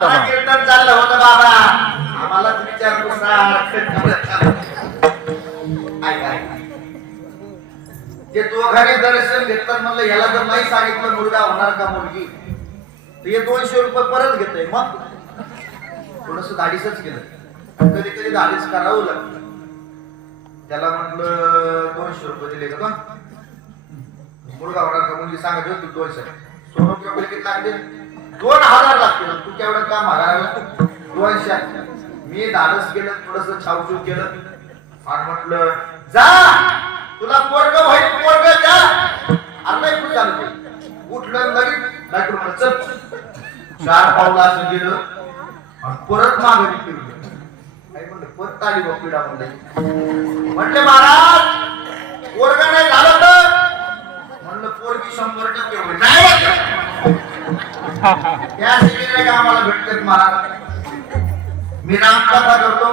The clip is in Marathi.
कीर्तन चाललं होतं बाबा. आम्हाला विचार ते दोघांनी दर्शन घेतलं म्हणलं याला जर नाही सांगितलं मुलगा होणार का मुलगी? तर हे दोनशे रुपये परत घेतोय मग? थोडस धाडीसच केलं. कधी कधी धाडीच करावं लागतं. त्याला म्हटलं दोनशे रुपये दिले का मुलगा होणार का मुलगी? सांगत होती दोनशे. रुपये किती लागते दोन हजार लागतील. तू केवढं काम मागायला दोनशे मी धाडस केलं थोडस छावचूक केलं. आणि म्हटलं जा! तुला पोरग होईल पोरग जा! आणि नाही कुठं झालं उठलं लगेच नाही म्हणलं चल. चार पावलं असं गेलं. आणि परत मागे फिरलं. काय म्हणलं परत आली बा पिढा म्हणलं म्हणले महाराज त्या सिटीला आम्हाला भेटतात महाराज. मी रामकथा करतो.